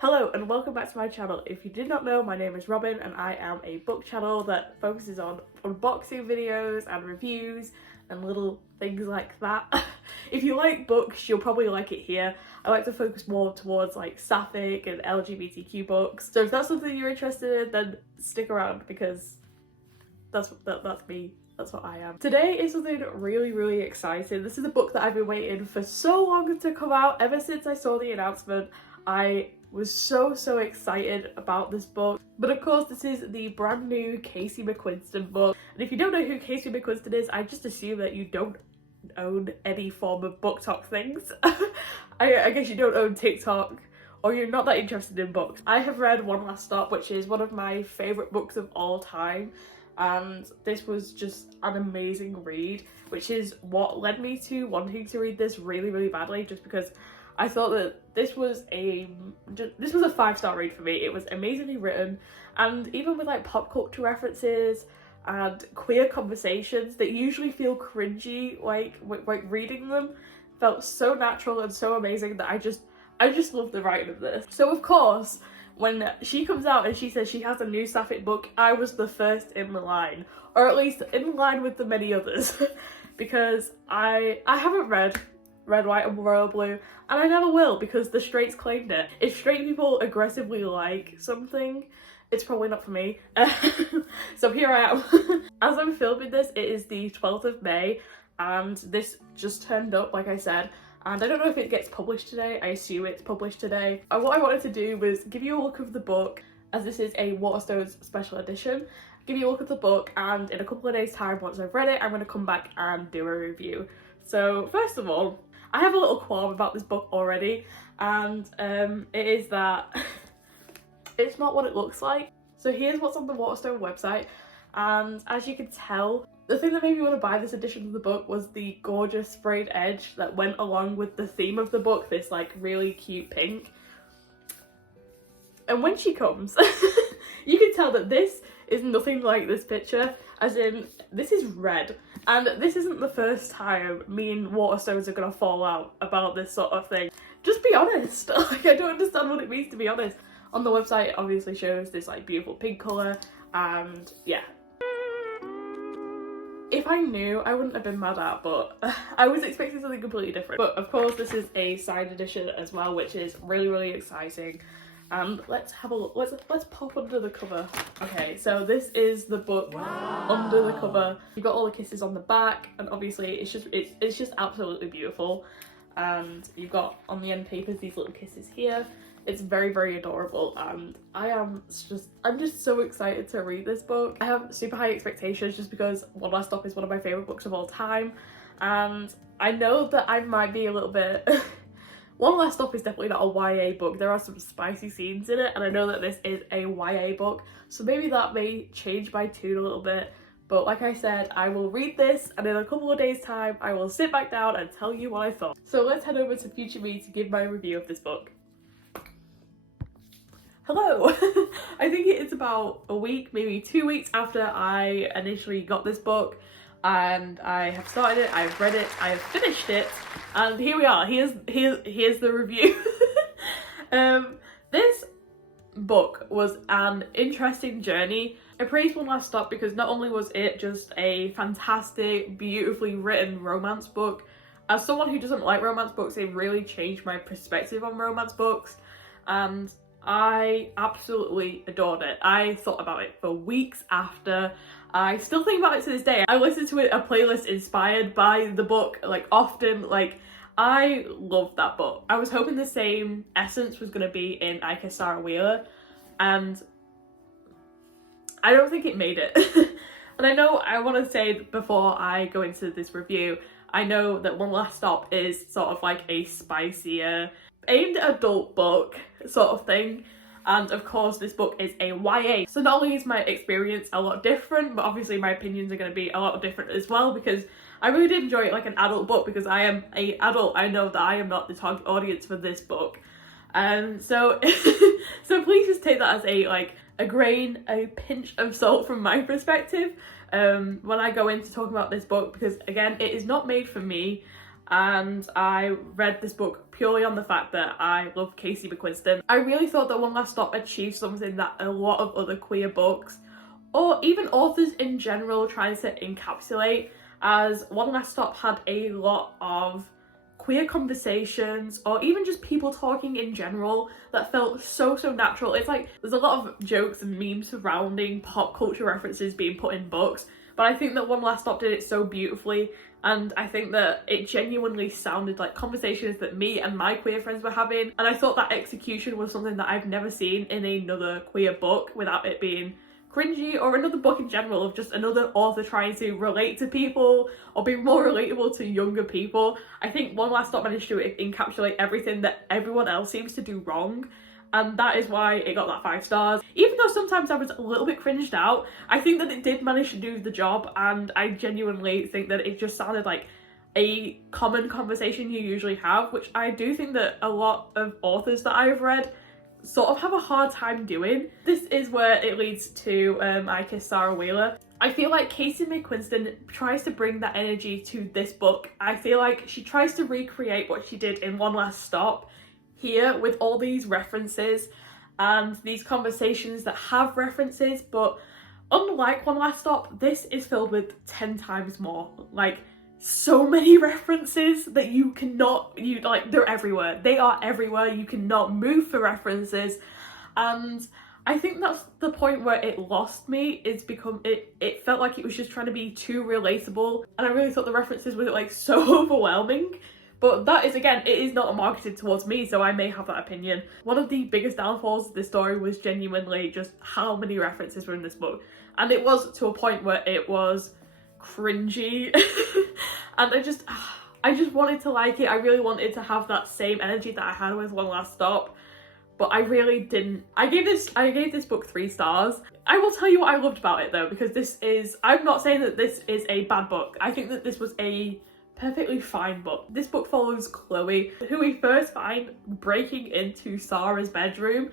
Hello and welcome back to my channel. If you did not know, my name is Robin and I am a book channel that focuses on unboxing videos and reviews and little things like that. If you like books, you'll probably like it here. I like to focus more towards like sapphic and LGBTQ books. So if that's something you're interested in, then stick around because that's me. That's what I am. Today is something really exciting. This is a book that I've been waiting for so long to come out. Ever since I saw the announcement, I was so excited about this book. But of course, this is the brand new Casey McQuiston book. And if you don't know who Casey McQuiston is, I just assume that you don't own any form of BookTok things. I guess you don't own TikTok, or you're not that interested in books. I have read One Last Stop, which is one of my favourite books of all time. And this was just an amazing read, which is what led me to wanting to read this really badly, just because I thought that this was a 5-star read for me. It was amazingly written, and even with like pop culture references and queer conversations that usually feel cringy, like reading them felt so natural and so amazing that I just love the writing of this. So of course, when she comes out and she says she has a new sapphic book, I was the first in the line, or at least in line with the many others, because I haven't read Red, White and Royal Blue, and I never will because the straights claimed it. If straight people aggressively like something, it's probably not for me. So here I am. As I'm filming this, it is the 12th of May, and this just turned up, like I said. And I don't know if it gets published today. I assume it's published today. And what I wanted to do was give you a look of the book, as this is a Waterstones special edition. Give you a look at the book, and in a couple of days time, once I've read it, I'm going to come back and do a review. So first of all, I have a little qualm about this book already, and it is that it's not what it looks like. So here's what's on the Waterstone website, and as you can tell, the thing that made me want to buy this edition of the book was the gorgeous sprayed edge that went along with the theme of the book, this like really cute pink. And when she comes, you can tell that this is nothing like this picture, as in this is red. And this isn't the first time me and Waterstones are gonna fall out about this sort of thing. Just be honest. Like, I don't understand what it means to be honest. On the website, it obviously shows this like beautiful pink colour, and yeah. If I knew, I wouldn't have been mad at, but I was expecting something completely different. But of course, this is a signed edition as well, which is really exciting. And let's have a look. Let's pop under the cover. Okay, so this is the book. Wow. Under the cover. You've got all the kisses on the back, and obviously it's just absolutely beautiful. And you've got on the end papers these little kisses here. It's very adorable, and I'm just so excited to read this book. I have super high expectations just because One Last Stop is one of my favourite books of all time, and I know that I might be a little bit One Last Stop is definitely not a YA book. There are some spicy scenes in it, and I know that this is a YA book, so maybe that may change my tune a little bit. But like I said, I will read this, and in a couple of days time I will sit back down and tell you what I thought. So let's head over to Future Me to give my review of this book. Hello! I think it is about a week, maybe 2 weeks after I initially got this book, and I have started it, I've read it, I have finished it, and here we are. Here's the review. This book was an interesting journey. I praised One Last Stop because not only was it just a fantastic, beautifully written romance book, as someone who doesn't like romance books, it really changed my perspective on romance books, and I absolutely adored it. I thought about it for weeks after. I still think about it to this day. I listen to a playlist inspired by the book, like often. Like, I loved that book. I was hoping the same essence was going to be in Shara Wheeler, and I don't think it made it. And I know I want to say before I go into this review, I know that One Last Stop is sort of like a spicier, aimed at adult book sort of thing, and of course this book is a YA, so not only is my experience a lot different, but obviously my opinions are going to be a lot different as well, because I really did enjoy it like an adult book, because I am an adult. I know that I am not the target audience for this book, and so so please just take that as a pinch of salt from my perspective when I go into talking about this book, because again, it is not made for me. and I read this book purely on the fact that I love Casey McQuiston. I really thought that One Last Stop achieved something that a lot of other queer books, or even authors in general, trying to encapsulate, as One Last Stop had a lot of queer conversations, or even just people talking in general, that felt so natural. It's like there's a lot of jokes and memes surrounding pop culture references being put in books, but I think that One Last Stop did it so beautifully, and I think that it genuinely sounded like conversations that me and my queer friends were having, and I thought that execution was something that I've never seen in another queer book without it being cringy, or another book in general, of just another author trying to relate to people or be more relatable to younger people. I think One Last Stop managed to encapsulate everything that everyone else seems to do wrong, and that is why it got that 5 stars. Even though sometimes I was a little bit cringed out, I think that it did manage to do the job, and I genuinely think that it just sounded like a common conversation you usually have, which I do think that a lot of authors that I've read sort of have a hard time doing. This is where it leads to I Kiss Shara Wheeler. I feel like Casey McQuiston tries to bring that energy to this book. I feel like she tries to recreate what she did in One Last Stop here, with all these references and these conversations that have references, but unlike One Last Stop, this is filled with 10 times more. Like, so many references that they're everywhere. They are everywhere. You cannot move for references, and I think that's the point where it lost me. It felt like it was just trying to be too relatable, and I really thought the references were like so overwhelming. But that is, again, it is not marketed towards me, so I may have that opinion. One of the biggest downfalls of this story was genuinely just how many references were in this book, and it was to a point where it was cringy. And I just wanted to like it. I really wanted to have that same energy that I had with One Last Stop, but I really didn't. I gave this book 3 stars. I will tell you what I loved about it though, because I'm not saying that this is a bad book. I think that this was a perfectly fine book. This book follows Chloe, who we first find breaking into Sarah's bedroom,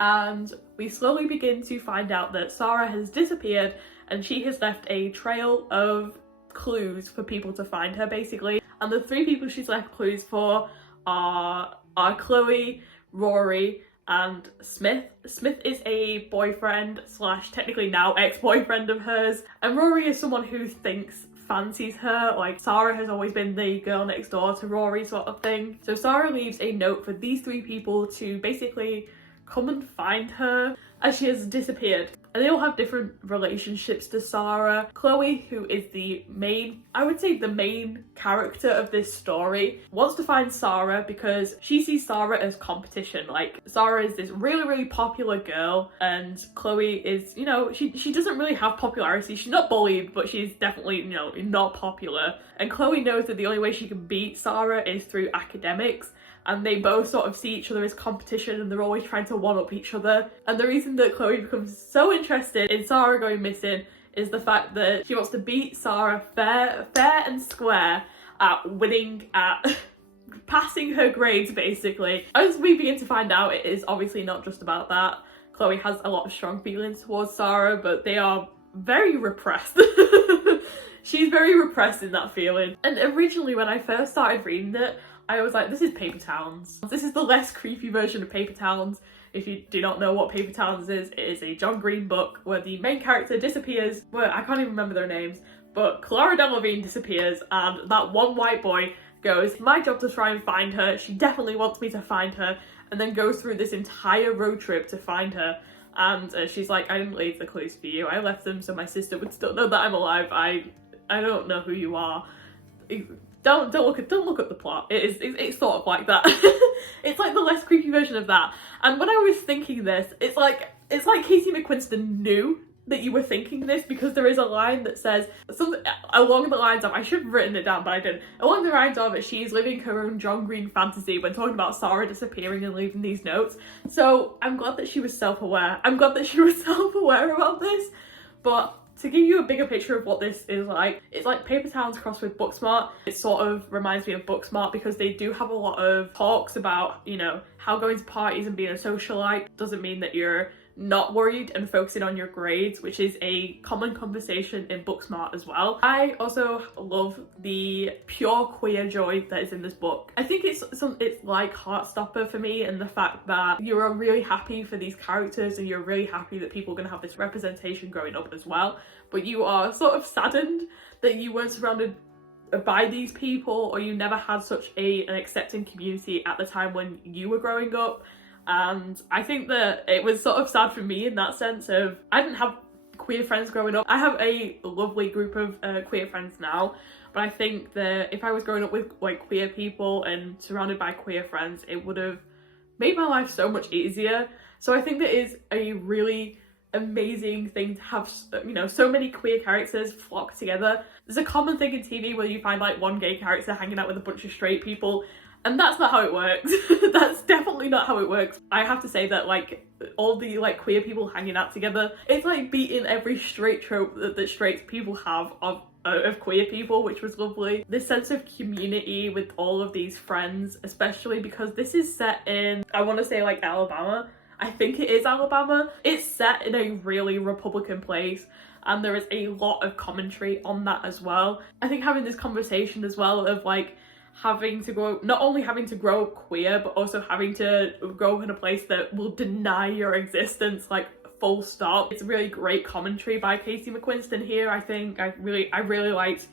and we slowly begin to find out that Sarah has disappeared, and she has left a trail of clues for people to find her, basically. And the 3 people she's left clues for are Chloe, Rory, and Smith. Smith is a boyfriend slash technically now ex-boyfriend of hers, and Rory is someone who fancies her. Like, Sarah has always been the girl next door to Rory sort of thing. So Sarah leaves a note for these 3 people to basically come and find her, as she has disappeared. And they all have different relationships to Sarah. Chloe, who is the main character of this story, wants to find Sarah because she sees Sarah as competition. Like, Sarah is this really popular girl, and Chloe is, she doesn't really have popularity. She's not bullied, but she's definitely, not popular. And Chloe knows that the only way she can beat Sarah is through academics. And they both sort of see each other as competition, and they're always trying to one-up each other. And the reason that Chloe becomes so interested in Sarah going missing is the fact that she wants to beat Sarah fair and square at passing her grades, basically. As we begin to find out, it is obviously not just about that. Chloe has a lot of strong feelings towards Sarah, but they are very repressed. She's very repressed in that feeling. And originally, when I first started reading it, I was like, this is Paper Towns. This is the less creepy version of Paper Towns. If you do not know what Paper Towns is, it is a John Green book where the main character disappears. Well, I can't even remember their names, but Clara Delevingne disappears, and that one white boy goes, my job to try and find her. She definitely wants me to find her, and then goes through this entire road trip to find her. And she's like, I didn't leave the clues for you. I left them so my sister would still know that I'm alive. I don't know who you are. Don't look at the plot. It's sort of like that. It's like the less creepy version of that. And when I was thinking this, it's like Casey McQuiston knew that you were thinking this, because there is a line that says something along the lines of, I should have written it down but I didn't, along the lines of, she's living her own John Green fantasy when talking about Sarah disappearing and leaving these notes. So I'm glad that she was self-aware. I'm glad that she was self-aware about this. But to give you a bigger picture of what this is like, it's like Paper Towns crossed with Booksmart. It sort of reminds me of Booksmart because they do have a lot of talks about, how going to parties and being a socialite doesn't mean that you're not worried and focusing on your grades, which is a common conversation in Booksmart as well. I also love the pure queer joy that is in this book. I think it's like Heartstopper for me, and the fact that you're really happy for these characters and you're really happy that people are going to have this representation growing up as well, but you are sort of saddened that you weren't surrounded by these people, or you never had such an accepting community at the time when you were growing up. And I think that it was sort of sad for me in that sense of I didn't have queer friends growing up. I have a lovely group of queer friends now, but I think that if I was growing up with like queer people and surrounded by queer friends, it would have made my life so much easier. So I think that is a really amazing thing to have, you know, so many queer characters flock together. There's a common thing in TV where you find like one gay character hanging out with a bunch of straight people, and that's not how it works. That's definitely not how it works. I have to say that like all the like queer people hanging out together, it's like beating every straight trope that straight people have of queer people, which was lovely. This sense of community with all of these friends, especially because this is set in, I want to say like Alabama. I think it is Alabama. It's set in a really Republican place, and there is a lot of commentary on that as well. I think having this conversation as well of like having to grow, not only having to grow up queer, but also having to grow up in a place that will deny your existence, like full stop. It's a really great commentary by Casey McQuiston here. I think I really liked,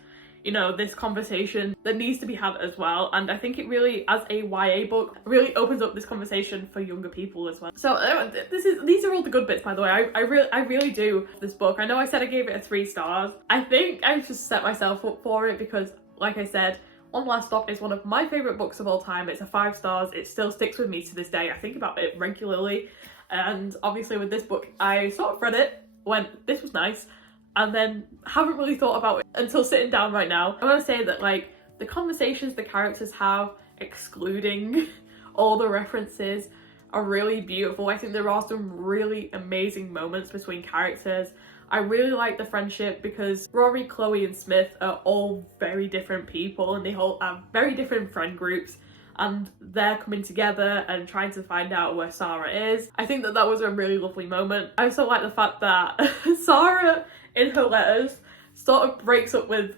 you know, this conversation that needs to be had as well. And I think it really, as a YA book, really opens up this conversation for younger people as well. So these are all the good bits, by the way. I really do this book. I know I said I gave it a 3 stars. I think I just set myself up for it because, like I said, One Last Stop is one of my favourite books of all time. It's a 5 stars. It still sticks with me to this day. I think about it regularly. And obviously with this book, I sort of read it, went, this was nice, and then haven't really thought about it until sitting down right now. I want to say that like the conversations the characters have, excluding all the references, are really beautiful. I think there are some really amazing moments between characters. I really like the friendship because Rory, Chloe and Smith are all very different people, and they all have very different friend groups, and they're coming together and trying to find out where Sarah is. I think that was a really lovely moment. I also like the fact that Sarah in her letters sort of breaks up with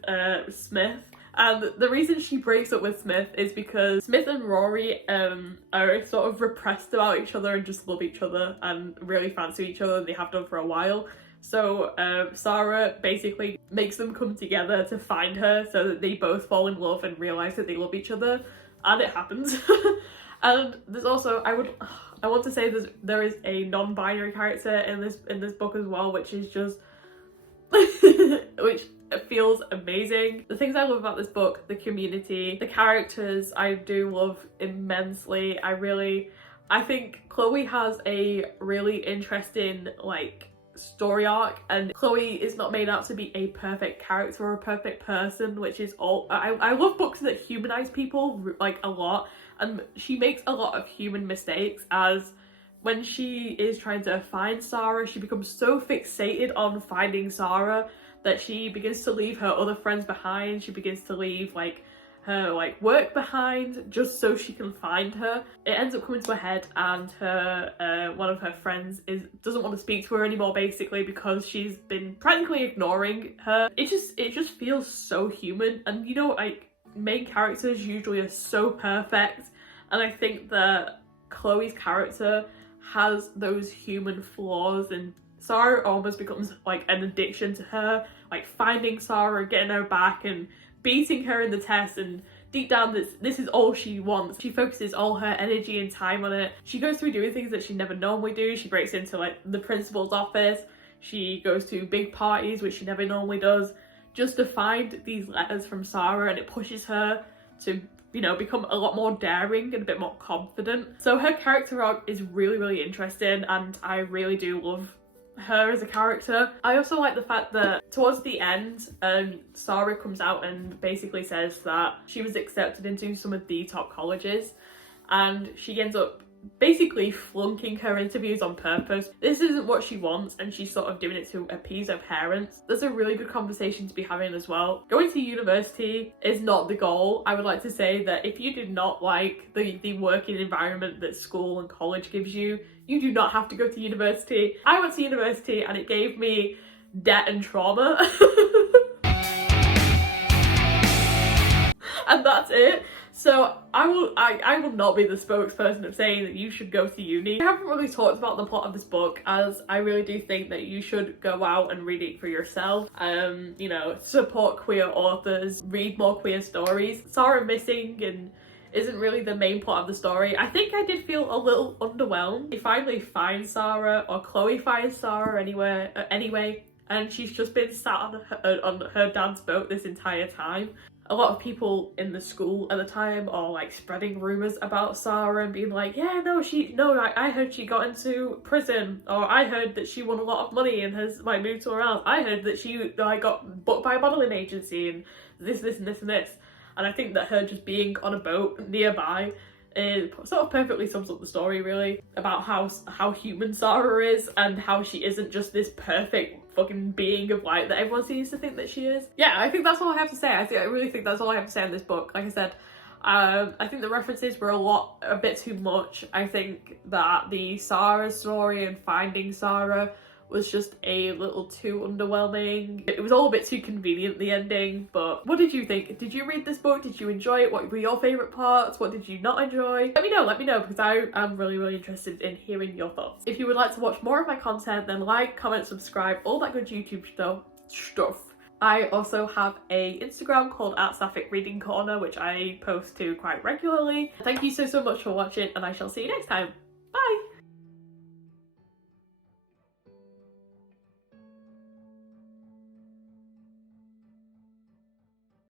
Smith, and the reason she breaks up with Smith is because Smith and Rory are sort of repressed about each other and just love each other and really fancy each other, and they have done for a while. So Sarah basically makes them come together to find her so that they both fall in love and realise that they love each other, and it happens. And there's also, I want to say there is a non-binary character in this book as well, which is just which feels amazing. The things I love about this book, the community, the characters, I do love immensely. I think Chloe has a really interesting like story arc, and Chloe is not made out to be a perfect character or a perfect person, which is all I love books that humanize people like a lot, and she makes a lot of human mistakes. As when she is trying to find Sarah, she becomes so fixated on finding Sarah that she begins to leave her other friends behind. She begins to leave like her like work behind just so she can find her. It ends up coming to a head, and her one of her friends doesn't want to speak to her anymore, basically because she's been practically ignoring her. It just feels so human, and you know, like main characters usually are so perfect, and I think that Chloe's character has those human flaws, and Sarah almost becomes like an addiction to her, like finding Sarah, getting her back and beating her in the test, and deep down this is all she wants. She focuses all her energy and time on it. She goes through doing things that she never normally do. She breaks into like the principal's office. She goes to big parties, which she never normally does, just to find these letters from Sarah, and it pushes her to, you know, become a lot more daring and a bit more confident. So her character arc is really, really interesting, and I really do love her as a character. I also like the fact that towards the end, Sarah comes out and basically says that she was accepted into some of the top colleges, and she ends up basically flunking her interviews on purpose. This isn't what she wants, and she's sort of doing it to appease her parents. There's a really good conversation to be having as well. Going to university is not the goal. I would like to say that if you did not like the working environment that school and college gives you, You do not have to go to university. I went to university and it gave me debt and trauma. And that's it. So I will not be the spokesperson of saying that you should go to uni. I haven't really talked about the plot of this book, as I really do think that you should go out and read it for yourself. You know, support queer authors, read more queer stories. Sarah missing and isn't really the main plot of the story. I think I did feel a little underwhelmed. He finally finds Sarah, or Chloe finds Sarah anyway, and she's just been sat on her dad's boat this entire time. A lot of people in the school at the time are like spreading rumours about Sarah and being like, yeah, I heard she got into prison, or I heard that she won a lot of money and has like moved to her house. I heard that she like got booked by a modelling agency and this and this and this. And I think that her just being on a boat nearby sort of perfectly sums up the story, really, about how human Sarah is and how she isn't just this perfect fucking being of light that everyone seems to think that she is. Yeah, I think that's all I have to say. I really think that's all I have to say on this book. Like I said, I think the references were a bit too much. I think that the Sarah story and finding Sarah was just a little too underwhelming. It was all a bit too convenient, the ending. But what did you think? Did you read this book? Did you enjoy it? What were your favourite parts? What did you not enjoy? Let me know, because I am really interested in hearing your thoughts. If you would like to watch more of my content, then like, comment, subscribe, all that good YouTube stuff. I also have a Instagram called @Sapphic Reading Corner, which I post to quite regularly. Thank you so much for watching, and I shall see you next time.